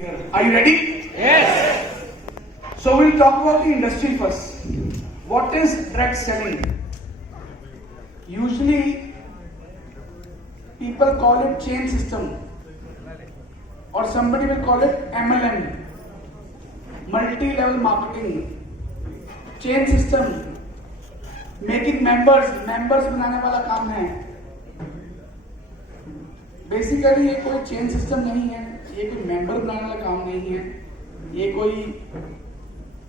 here. Are you ready? Yes. So we'll talk about the industry first. What is direct selling? Usually people call it chain system, or somebody will call it MLM, multi-level marketing, chain system, making members बनाने वाला काम है. Basically ये कोई chain system नहीं है, ये कोई मेंबर बनाने वाला काम नहीं है, ये कोई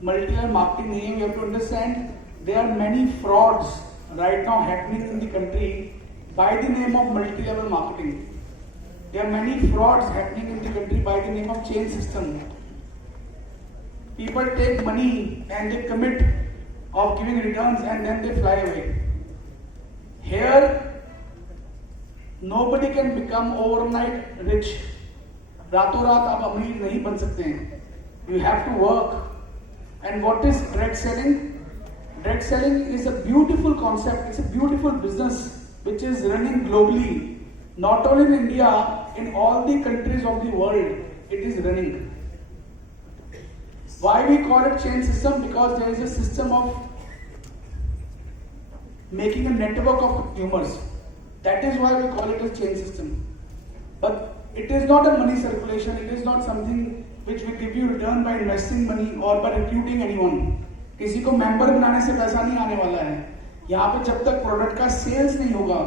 मल्टी लेवल मार्केटिंग नहीं है. We have to understand there are many frauds right now happening in the country by the name of multi level marketing. There are many frauds happening in the country by the name of chain system. People take money and they commit of giving returns and then they fly away. Here, nobody can become overnight rich. रातों रात आप अमीर नहीं बन सकते हैं. You have to work. And what is direct selling? Direct selling is a beautiful concept. It's a beautiful business which is running globally. Not only in India, in all the countries of the world, it is running. Why we call it chain system? Because there is a system of making a network of consumers. That is why we call it a chain system. But it is not a money circulation. It is not something which will give you return by investing money or by recruiting anyone. किसी को member बनाने से पैसा नहीं आने वाला है. यहाँ पे जब तक प्रोडक्ट का सेल्स नहीं होगा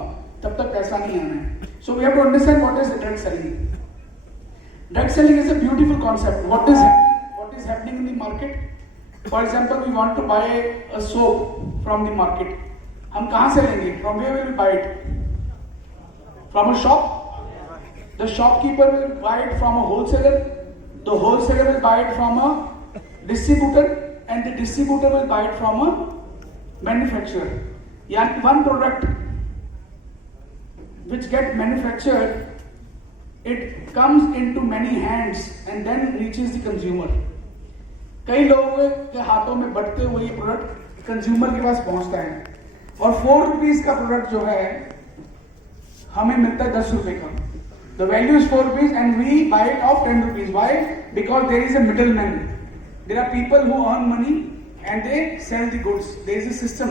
तब तक पैसा नहीं आना है. So we have to understand what is direct selling. Direct selling is a beautiful concept. What is happening in the market? For example, we want to buy a soap from the market. हम कहाँ से लेंगे? From where will we buy it? From a shop? The shopkeeper will buy it from a wholesaler. The wholesaler will buy it from a distributor, and the distributor will buy it from a manufacturer. यानी one product which get manufactured, it comes into many hands and then reaches the consumer. कई लोगों के हाथों में बढ़ते हुए ये product consumer के पास पहुंचता है, और 4 रुपीज का प्रोडक्ट जो है हमें मिलता है 10 रुपए का. The value is 4 rupees and we buy it of 10 rupees. Why? Because there is a middle man. There are people who earn money and they sell the goods. There is a system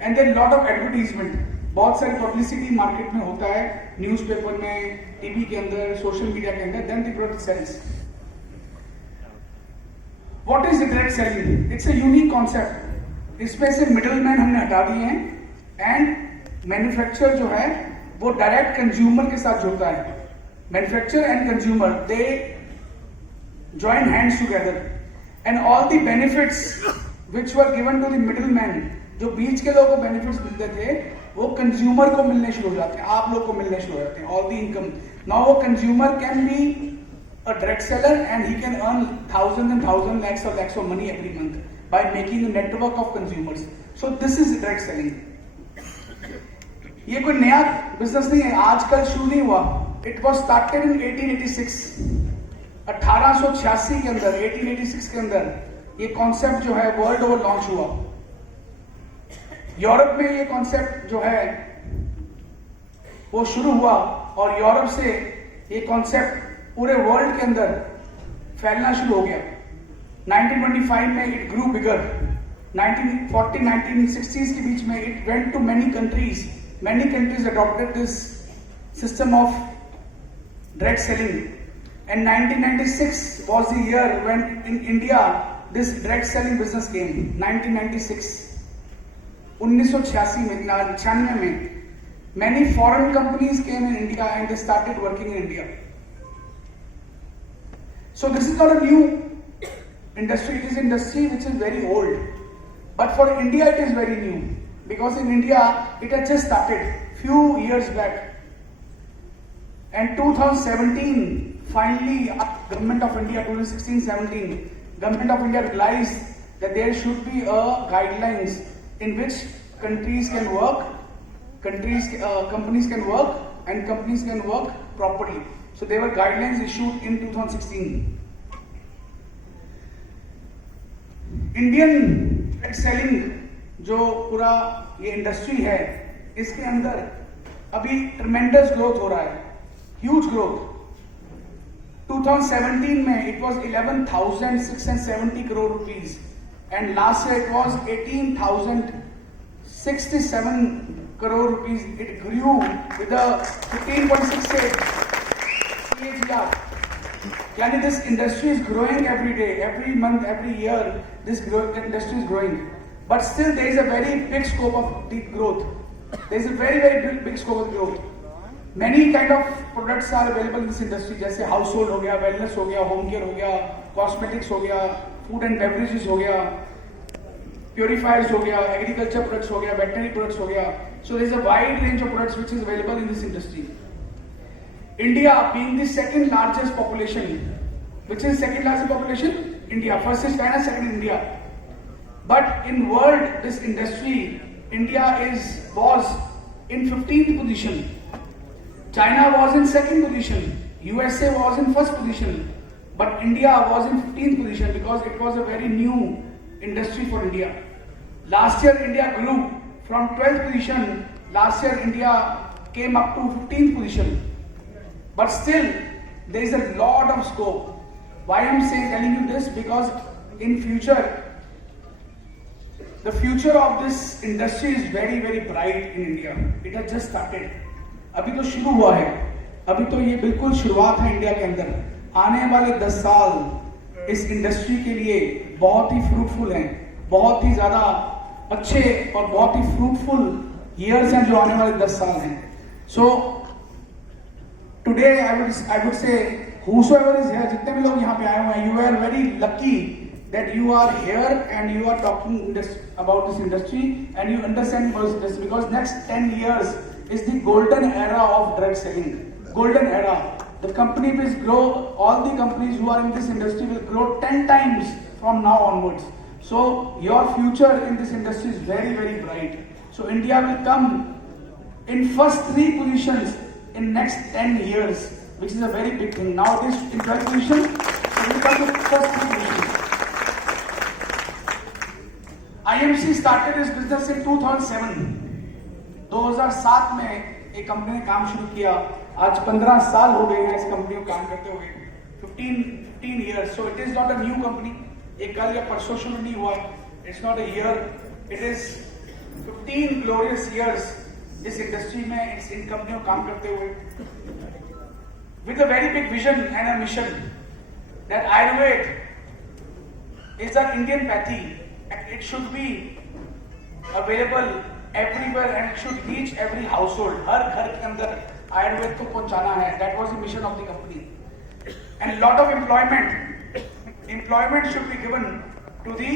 and there lot of advertisement. बहुत सारी publicity market में होता है, newspaper में, TV के अंदर, social media के अंदर. Then the product sells. What is direct selling? It's a unique concept. इसमें से मिडलमैन हमने हटा दिए हैं एंड मैन्युफैक्चरर जो है वो डायरेक्ट कंज्यूमर के साथ जुड़ता है. Manufacturer and consumer they join hands together and all the benefits which were given to the middleman, जो बीच के लोगों को बेनिफिट्स मिलते थे वो कंज्यूमर को मिलने शुरू हो जाते हैं, आप लोग को मिलने शुरू हो जाते हैं. ऑल द इनकम नाउ वो consumer can be a direct seller and he can earn thousands and thousands, lakhs of money every month by making a network of consumers. So this is direct selling. ये कोई नया business नहीं है, आजकल शुरू नहीं हुआ. It was started in 1886. 1886 के अंदर, 1886 के अंदर ये कॉन्सेप्ट जो है वर्ल्ड ओवर लॉन्च हुआ. यूरोप में ये कॉन्सेप्ट जो है वो शुरू हुआ और यूरोप से ये कॉन्सेप्ट पूरे वर्ल्ड के अंदर फैलना शुरू हो गया. 1925 में इट ग्रू बिगर. 1940 1960s के बीच में it went to many countries. Many countries adopted this system of direct selling and 1996 was the year when in India this direct selling business came. 1996 1986 में, 96 में many foreign companies came in India and they started working in India. So this is not a new industry. It is an industry which is very old. But for India it is very new. Because in India it had just started few years back. And 2017, finally, Government of India, 2016-17, Government of India realized that there should be a guidelines in which countries can work, companies can work and companies can work properly. So there were guidelines issued in 2016. Indian direct selling जो पूरा ये industry है इसके अंदर अभी ट्रेमेंडस growth हो रहा है, ह्यूज ग्रोथ. 2017 में it was 11,670 crore rupees and last year it was 18,067 crore rupees. It grew with a 15.68 CAGR. Yani this industry is growing every day, every month, every year. This industry is growing, but still there is a very big scope of the growth. There is a very big scope of growth. Many kind of products are available in this industry, जैसे household हो गया, wellness हो गया, home care हो गया, cosmetics हो गया, food and beverages हो गया, purifiers हो गया, agriculture products हो गया, veterinary products हो गया. So there is a wide range of products which is available in this industry. India being the second largest population, which is second largest population? India. First is China, second India. But in world, this industry, India was in 15th position. China was in second position. USA was in first position. But India was in 15th position because it was a very new industry for India. Last year, India grew from 12th position. Last year, India came up to 15th position. But still, there is a lot of scope. Why I am telling you this? Because in future, the future of this industry is very bright in India. It has just started. अभी तो शुरू हुआ है. अभी तो ये बिल्कुल शुरुआत है इंडिया के अंदर. आने वाले 10 साल इस इंडस्ट्री के लिए बहुत ही फ्रूटफुल हैं, बहुत ही ज्यादा अच्छे और बहुत ही फ्रूटफुल ईयर्स हैं जो आने वाले 10 साल हैं. So today I would say whosoever is here, जितने भी लोग यहाँ पे आए हुए हैं, you are very lucky that you are here and you are talking about this industry and you understand about this industry, because next 10 years is the golden era of drug selling. Golden era. The company will grow, all the companies who are in this industry will grow 10 times from now onwards. So your future in this industry is very bright. So India will come in first 3 positions in next 10 years, which is a very big thing. Now it is in 12th position, so we come to first 3 positions. IMC started its business in 2007. 2007 में एक company ने काम शुरू किया. आज 15 साल हो गए हैं इस कंपनी को काम करते हुए. 15 years. So it is not a new company. ये कल या परसों शुरू नहीं हुआ. It's not a year. It is 15 glorious years इस इंडस्ट्री में इन कंपनियों काम करते हुए. With a very big vision and a mission that Ayurved is an Indian pathy and it should be available everywhere and it should reach every household. हर घर के अंदर आयुर्वेद को पहुंचाना है. That was the mission of the company. And lot of employment should be given to the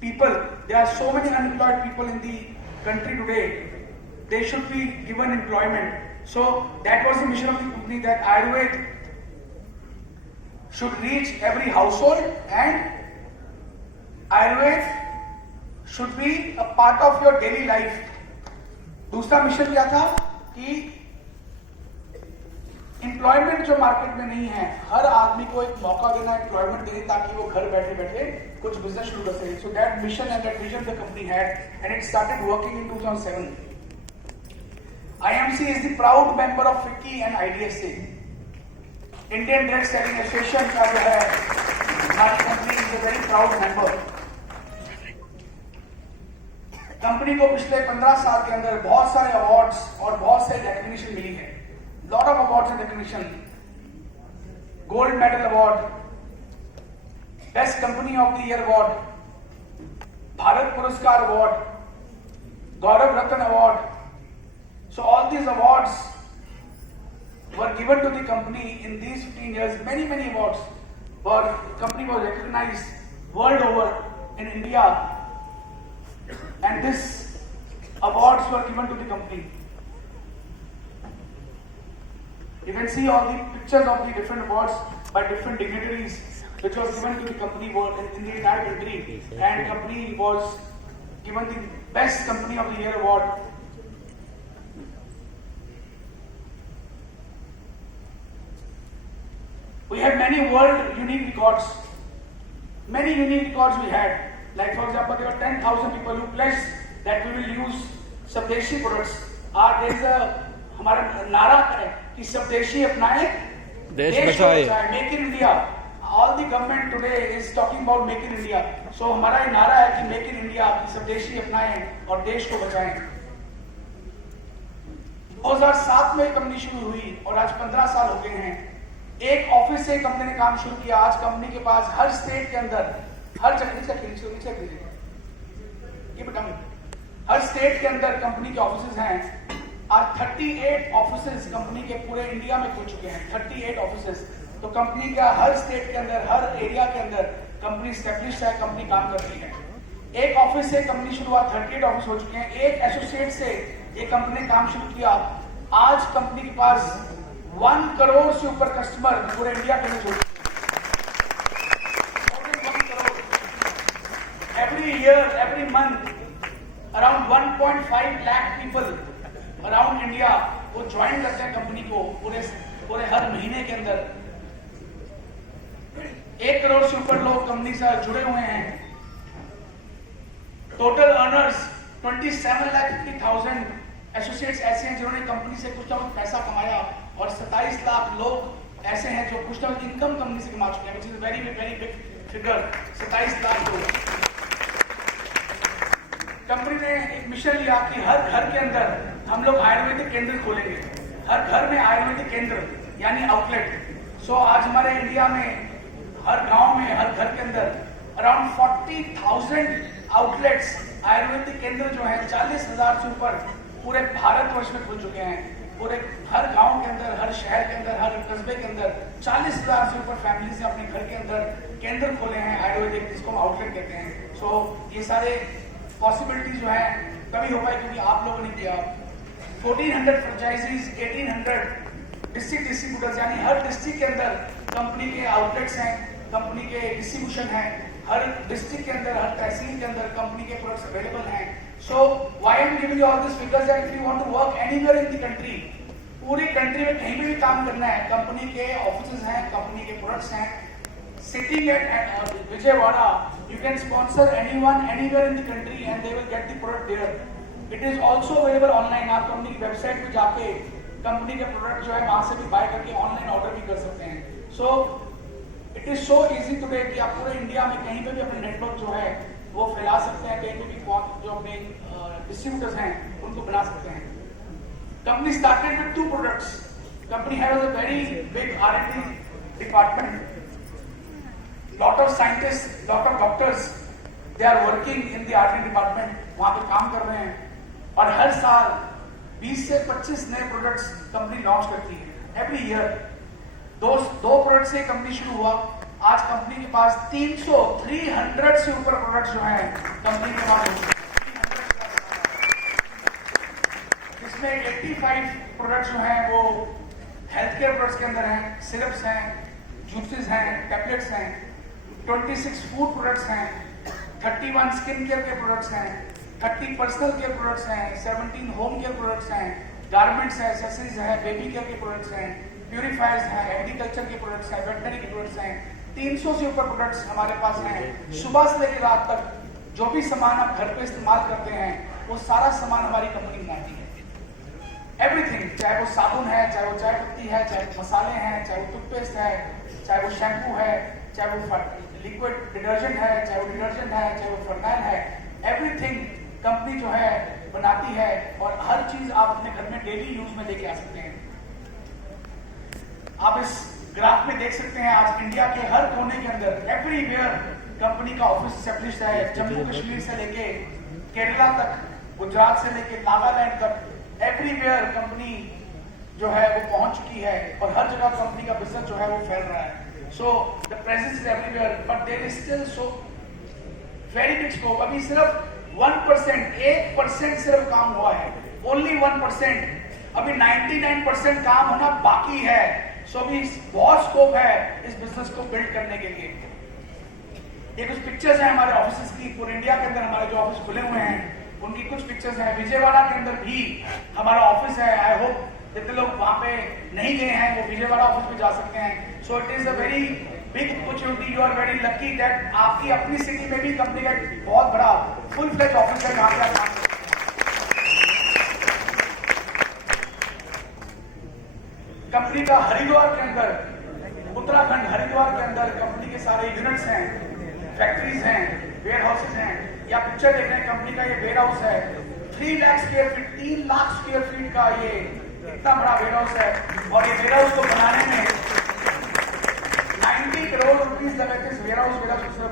people. There are so many unemployed people in the country today. They should be given employment. So that was the mission of the company, that Ayurved should reach every household and Ayurved should be a part of your daily life. दूसरा mission क्या था कि employment जो market में नहीं है, हर आदमी को एक मौका देना, एम्प्लॉयमेंट देनी, ताकि वो घर बैठे कुछ बिजनेस शुरू कर सके. So that mission and that vision the company had and it started working in 2007. IMC is the proud member of FICCI and IDSA. Indian Drug Selling Association का जो है, हमारी company is a very proud member. Company को पिछले 15 साल के अंदर बहुत सारे अवार्ड्स और बहुत सारे रिकॉग्निशन मिली है. Lot of awards and recognition. Gold medal award, best company of the year award, Bharat Puraskar award, Gaurav Ratna award. So all these awards were given to the company in these 15 years. Many awards. The company was recognized world over in India, and these awards were given to the company. You can see all the pictures of the different awards by different dignitaries, which was given to the company world in the entire country, and company was given the best company of the year award. We have many world unique records. Many unique records we had. Like for example, there were 10,000 people who pledged that we will use Swdeshi products. There is a हमारा नारा है कि स्वदेशी अपनाएं, देश बचाए, make in India. All the government today is talking about make in India. So हमारा ये नारा है कि मेक इन इंडिया, स्वदेशी अपनाएं और देश को बचाएं। 2007 में कंपनी शुरू हुई और आज 15 साल हो गए हैं। एक ऑफिस से कंपनी ने काम शुरू किया। आज कंपनी के पास हर स्टेट के अंदर, हर जगह हर स्टेट के अंदर कंपनी के ऑफिसेज हैं। आज 38 ऑफिसेज कंपनी के पूरे इंडिया में खुल चुके हैं। 38 ऑफिसेज। तो कंपनी का हर स्टेट के अंदर, हर एरिया के अंदर कंपनी स्टैब्लिश है, कंपनी काम करती है। एक ऑफिस से कंपनी शुरू हुआ, 38 ऑफिस हो चुके हैं। एक एसोसिएट से ये कंपनी ने काम शुरू किया। आज कंपनी के पास 1 करोड़ से ऊपर कस्टमर पूरे इंडिया के अंदर। Every year, every month, around 1.5 lakh people around India वो ज्वाइन करते हैं कंपनी को पूरे हर महीने के अंदर। 1 करोड़ से ऊपर लोग कंपनी से जुड़े हुए हैं। टोटल अर्नर्स 27,50,000 एसोसिएट्स ऐसे हैं जिन्होंने कंपनी से कुछ ना कुछ पैसा कमाया, और 27 लाख लोग ऐसे हैं जो कुछ ना कुछ इनकम कंपनी से कमा चुके हैं, which is very very big figure। 27 lakh लोग। कंपनी ने एक मिशन लिया कि हर घर के अंदर हम लोग आयुर्वेदिक केंद्र खोलेंगे। हर घर में आयुर्वेदिक केंद्र यानी आउटलेट। सो आज हमारे इंडिया में हर गांव में, हर घर के अंदर अराउंड 40,000 आउटलेट्स, आयुर्वेदिक केंद्र जो है 40,000 से ऊपर पूरे भारतवर्ष में खुल चुके हैं। पूरे हर गांव के अंदर, हर शहर के अंदर, हर कस्बे के अंदर 40,000 से ऊपर फैमिली से अपने घर के अंदर केंद्र खोले हैं आयुर्वेदिक, जिसको हम आउटलेट कहते हैं। सो ये सारे पॉसिबिलिटी जो है तभी हो पाए क्योंकि आप लोगों ने किया। 1400 फ्रेंचाइजीज, 1800 डिस्ट्रिक्ट डिस्ट्रीब्यूटर्स, यानी हर डिस्ट्रिक्ट के अंदर कंपनी के आउटलेट्स हैं, कंपनी के डिस्ट्रीब्यूशन है। हर डिस्ट्रिक्ट के अंदर, हर तहसील के अंदर कंपनी के प्रोडक्ट्स अवेलेबल हैं। So why I am giving you all this because that if you want to work anywhere in the country, पूरी कंट्री में कहीं भी काम करना है, कंपनी के ऑफिसेज हैं, कंपनी के प्रोडक्ट्स हैं। Sitting at Vijayawada, you can sponsor anyone anywhere in the country and they will get the product there. It is also available online. आप कंपनी की वेबसाइट पे जाके कंपनी के प्रोडक्ट जो है वहां से भी बाय करके ऑनलाइन ऑर्डर भी कर सकते हैं। So it is so easy today कि आप पूरे इंडिया में कहीं पे भी अपने नेटवर्क जो है वो फैला सकते हैं, कहीं पे भी जो अपने डिस्ट्रीब्यूटर्स हैं उनको बना सकते हैं। Company started with 2 products. Company has a very big R&D department. Lot of scientists, lot of doctors, they are working in the R&D department. वहाँ पे काम कर रहे हैं और हर साल 20 से 25 नए प्रोडक्ट्स कंपनी लॉन्च करती है एवरी ईयर। दो प्रोडक्ट से कंपनी शुरू हुआ। आज कंपनी के पास 300 से ऊपर प्रोडक्ट्स जो हैं कंपनी के पास, जिसमें 85 प्रोडक्ट्स जो हैं वो हेल्थ केयर प्रोडक्ट्स के अंदर हैं। सिरप्स हैं, जूसेस हैं, टैबलेट्स हैं। 26 फूड प्रोडक्ट्स हैं, 31 स्किन केयर के प्रोडक्ट्स हैं, 30 पर्सनल केयर प्रोडक्ट्स हैं, 17 होम केयर प्रोडक्ट्स हैं, गारमेंट्स हैं, एक्सेसरीज हैं, बेबी केयर के प्रोडक्ट्स हैं, प्यूरिफायर्स हैं, एग्रीकल्चर के प्रोडक्ट्स हैं, वेटनरी के प्रोडक्ट्स हैं। 300 से ऊपर प्रोडक्ट्स हमारे पास हैं। सुबह से लेकर रात तक जो भी सामान आप घर पे इस्तेमाल करते हैं वो सारा सामान हमारी कंपनी बनाती है। एवरीथिंग, चाहे वो साबुन है, चाहे वो चाय पत्ती है, चाहे वो मसाले हैं, चाहे वो टूथपेस्ट है, चाहे वो शैम्पू है, चाहे वो लिक्विड डिटर्जेंट है, चाहे वो डिटर्जेंट है, चाहे वो फर्नाइल है। एवरीथिंग कंपनी जो है बनाती है और हर चीज आप अपने घर में डेली यूज में लेके आ सकते हैं। आप इस ग्राफ में देख सकते हैं आज इंडिया के हर कोने के अंदर एवरीवेयर कंपनी का ऑफिस एस्टेब्लिश्ड है। जम्मू कश्मीर से लेके केरला तक, गुजरात से लेके नागालैंड तक एवरीवेयर कंपनी जो है वो पहुंच चुकी है और हर जगह कंपनी का बिजनेस जो है वो फैल रहा है। So the presence is everywhere, but there is still so very big scope. अभी सिर्फ 1%, 1% सिर्फ काम हुआ है, only 1%। अभी 99% काम होना बाकी है। So अभी बहुत स्कोप है इस बिजनेस को बिल्ड करने के लिए। ये कुछ पिक्चर्स हैं हमारे ऑफिस की। पूरे इंडिया के अंदर हमारे जो ऑफिस खुले हुए हैं उनकी कुछ पिक्चर्स हैं। विजयवाड़ा के अंदर भी हमारा ऑफिस है। आई होप जितने लोग वहां पे नहीं गए हैं वो विजयवाड़ा ऑफिस में जा सकते हैं। So it is a very big opportunity. You are very lucky that आपकी अपनी सिटी में भी कंपनी का बहुत बड़ा फुल फ्लेज ऑफिस है जहां पे आप काम करते हैं। कंपनी का हरिद्वार के अंदर उत्तराखंड हरिद्वार के अंदर कंपनी के सारे यूनिट्स हैं, फैक्ट्रीज हैं, वेयर हाउसेज हैं। या पिक्चर देख रहे हैं, कंपनी का ये वेयर हाउस है 3 lakh square feet, 3 lakh square feet का ये इतना बड़ा वेयर हाउस है। और ये वेयर हाउस को बनाने में 90 करोड़ रुपीज लगे थे इस वेयर हाउस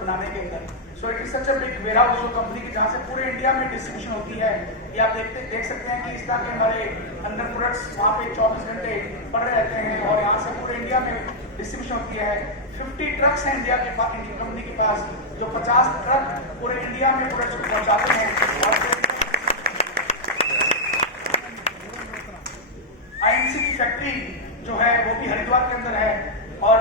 बनाने के अंदर। So it is such a big warehouse जो कंपनी की जहां से पूरे इंडिया में डिस्ट्रीब्यूशन होती है। ये आप देख सकते हैं कि इस तरह के हमारे अंदर प्रोडक्ट्स वहाँ पे 24 घंटे पड़े रहते हैं और यहाँ से पूरे इंडिया में डिस्ट्रीब्यूशन होती है। 50 ट्रक्स हैं इंडिया के पास, इनकी कंपनी के पास, जो 50 ट्रक पूरे इंडिया में प्रोडक्ट्स को पहुंचाते हैं। और आईएमसी की फैक्ट्री जो है वो भी हरिद्वार के अंदर है। और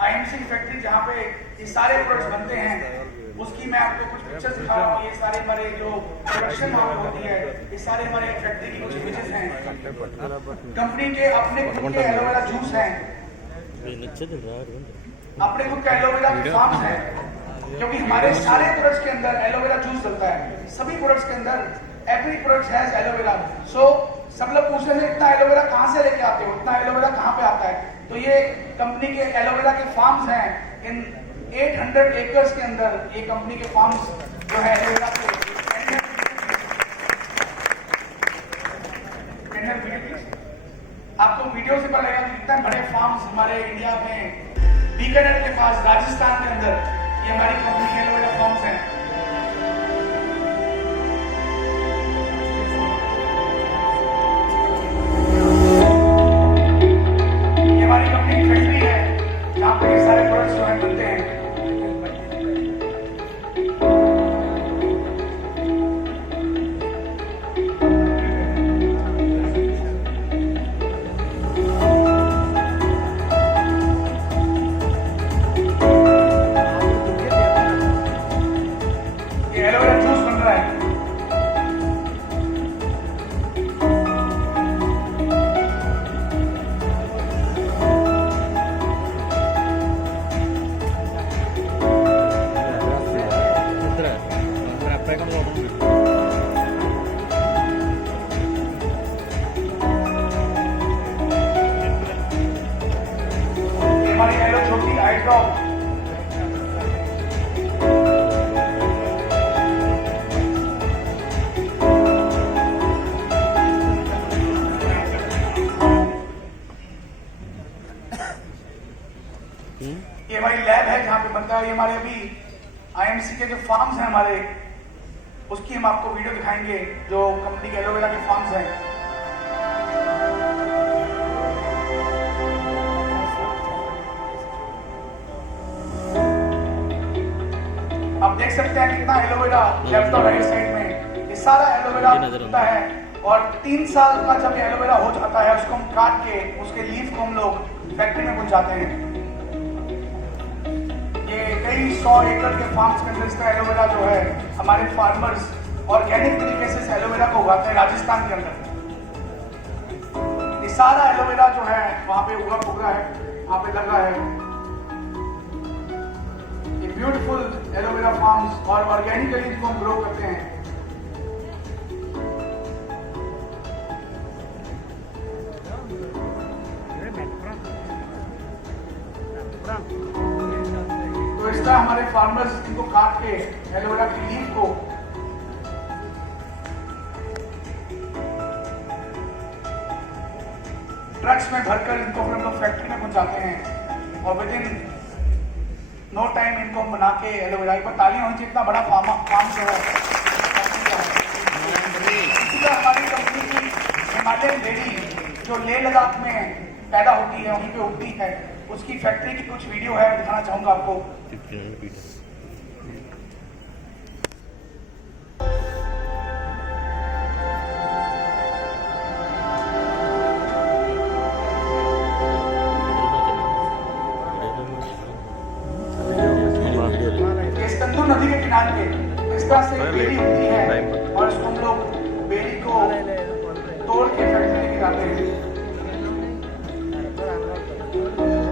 आईएमसी की फैक्ट्री जहाँ पे ये सारे प्रोडक्ट्स बनते हैं उसकी मैं आपको कुछ पिक्चर्स दिखा रहा हूँ। ये सारे हमारे जो प्रोडक्शन वहाँ पे होती है, ये सारे हमारे फैक्ट्री की कुछ इमेजेस हैं। कंपनी के अपने खुद के एलोवेरा जूस हैं, अपने खुद का एलोवेरा के फार्म्स हैं, क्योंकि हमारे सारे प्रोडक्ट्स के अंदर एलोवेरा जूस डलता है। सभी प्रोडक्ट्स के अंदर एवरी प्रोडक्ट हैज एलोवेरा। सो सब लोग पूछ रहे हैं इतना एलोवेरा कहाँ से लेके आते हो, इतना एलोवेरा कहाँ पे आता है? तो ये कंपनी के एलोवेरा के फार्म्स हैं। इन 800 एकर्स के अंदर ये कंपनी के फार्म्स जो है एलोवेरा के। आपको वीडियो से पता लगेगा कि कितने बड़े फार्म्स हमारे इंडिया में, बीकानेर के पास राजस्थान के अंदर ये हमारी कंपनी के एलोवेरा फार्म्स हैं। हमारी कंपनी की फैक्ट्री है जहाँ पे ये सारे प्रोडक्ट्स जो है बनते हैं। ये एलोवेरा जूस बन रहा है। हमारी एलो छोटी आई ड्रॉप ये हमारी लैब है जहाँ पे बनता है। ये हमारे अभी आईएमसी के जो फार्म्स हैं हमारे, उसकी हम आपको वीडियो दिखाएंगे जो कंपनी के एलोवेरा के फार्म्स हैं। आप देख सकते हैं कितना एलोवेरा लेफ्ट और राइट साइड में, ये सारा एलोवेरा होता है। और 3 साल का जब ये एलोवेरा हो जाता है उसको हम काट के उसके लीफ को हम लोग फैक्ट्री में पहुंचाते हैं। ये कई 100 एकड़ के फार्म्स के अंदर इसका एलोवेरा जो है हमारे फार्मर्स ऑर्गेनिक तरीके से इस एलोवेरा को उगाते हैं राजस्थान के अंदर। ये सारा एलोवेरा जो है वहाँ पे उगा पुगा है, वहाँ पे लगा है। ये ब्यूटीफुल एलोवेरा फार्म्स और ऑर्गेनिकली इनको हम ग्रो करते हैं। तो इस तरह हमारे फार्मर्स इनको काट के एलोवेरा की लीफ को ट्रक्स में भरकर इनको फिर हम लोग फैक्ट्री में पहुंचाते हैं। और विद इन नो टाइम इनको हम बना के एलोवेरा पर तालियां होनी चाहिए, इतना बड़ा फार्म जो है। इसी तरह हमारी कंपनी की हिमालयन डेयरी जो लेह लद्दाख में पैदा होती है, वहीं पे उगती है, उसकी फैक्ट्री की कुछ वीडियो है, दिखाना चाहूंगा आपको। सिंधु नदी के किनारे पे इस तरह से बेरी होती है और इसको हम लोग बेरी को तोड़ के फैक्ट्री लेके जाते हैं।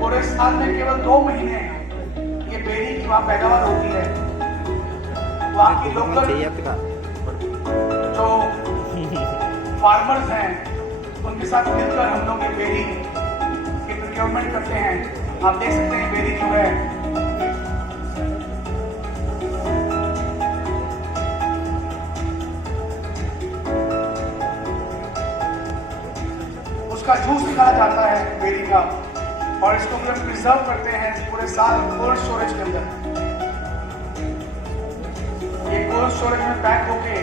पूरे साल में केवल 2 महीने ये बेरी की वहाँ पैदावार होती है। वहाँ की लोकल जो फार्मर्स हैं उनके साथ मिलकर हम लोग ये बेरी के प्रोक्योरमेंट करते हैं। आप देख सकते हैं बेरी जो है उसका जूस निकाला जाता है बेरी का, और इसको हम लोग प्रिजर्व करते हैं पूरे साल कोल्ड स्टोरेज के अंदर। ये कोल्ड स्टोरेज में पैक होके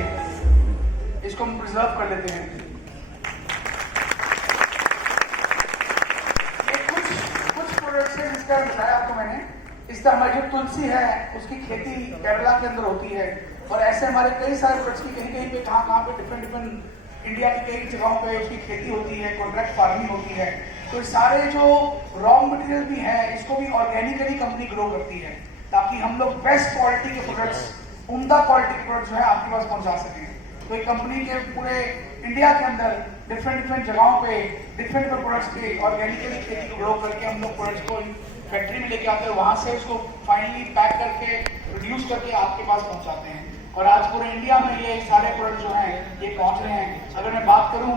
इसको हम प्रिजर्व कर लेते हैं। ये कुछ प्रोडक्ट्स है जिसका बताया आपको मैंने। इस तरह हमारी जो तुलसी है उसकी खेती केरला के अंदर होती है, और ऐसे हमारे कई सारे प्रोडक्ट्स की कहीं कहीं पे कहाँ पे डिफरेंट इंडिया की कई जगहों पे उसकी खेती होती है, कॉन्ट्रैक्ट फार्मिंग होती है। तो सारे जो रॉ मटेरियल भी है इसको भी ऑर्गेनिकली कंपनी ग्रो करती है, ताकि हम लोग बेस्ट क्वालिटी के प्रोडक्ट्स, उम्दा क्वालिटी के प्रोडक्ट्स जो है आपके पास पहुंचा सकें। तो एक कंपनी के पूरे इंडिया के अंदर डिफरेंट जगहों पे डिफरेंट प्रोडक्ट्स के ऑर्गेनिकली खेती को ग्रो करके हम लोग प्रोडक्ट्स को फैक्ट्री में लेके आते हैं, वहां से उसको फाइनली पैक करके प्रोड्यूस करके आपके पास पहुंचाते हैं। और आज पूरे इंडिया में ये सारे प्रोडक्ट जो हैं ये पहुंच रहे हैं। अगर मैं बात करूं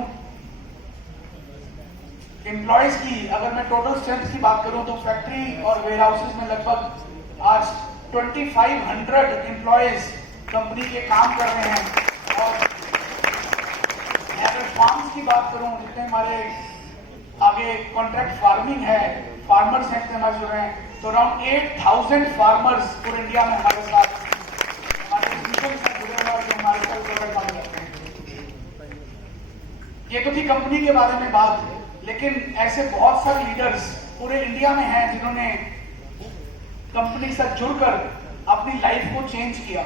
एम्प्लॉयज की, अगर मैं टोटल स्ट्रेंथ की बात करूं तो फैक्ट्री और वेयर हाउसेज में लगभग आज 2500 एम्प्लॉयज कंपनी के काम कर रहे हैं। और अगर फार्म्स की बात करूं, जितने हमारे आगे कॉन्ट्रैक्ट फार्मिंग है, फार्मर्स हैं हमारे जुड़े हैं, तो अराउंड 8000 फार्मर्स पूरे इंडिया में हमारे साथ जुड़े हुए और हमारे साथ प्रोडक्ट काम करते हैं। ये तो थी कंपनी के बारे में बात, लेकिन ऐसे बहुत सारे लीडर्स पूरे इंडिया में हैं जिन्होंने कंपनी के साथ जुड़कर अपनी लाइफ को चेंज किया।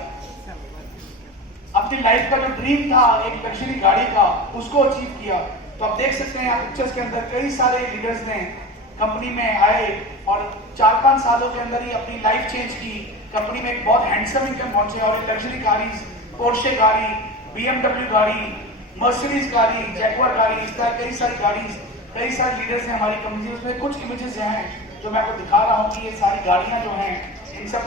अपनी लाइफ का जो ड्रीम था एक लग्जरी गाड़ी का, उसको अचीव किया। तो आप देख सकते हैं पिक्चर्स के अंदर कई सारे लीडर्स ने कंपनी में आए और 4-5 सालों के अंदर ही अपनी लाइफ चेंज की। कंपनी में एक बहुत हैंडसम इनकम पहुंचे और एक लग्जरी गाड़ी, पोर्शे गाड़ी, BMW गाड़ी, मर्सिडीज गाड़ी, जैगुआर गाड़ी, इस तरह कई सारी लीडर्स हैं हमारी कंपनी। उसमें कुछ इमेजेस हैं जो मैं आपको दिखा रहा हूँ कि ये सारी गाड़ियां जो हैं इन सब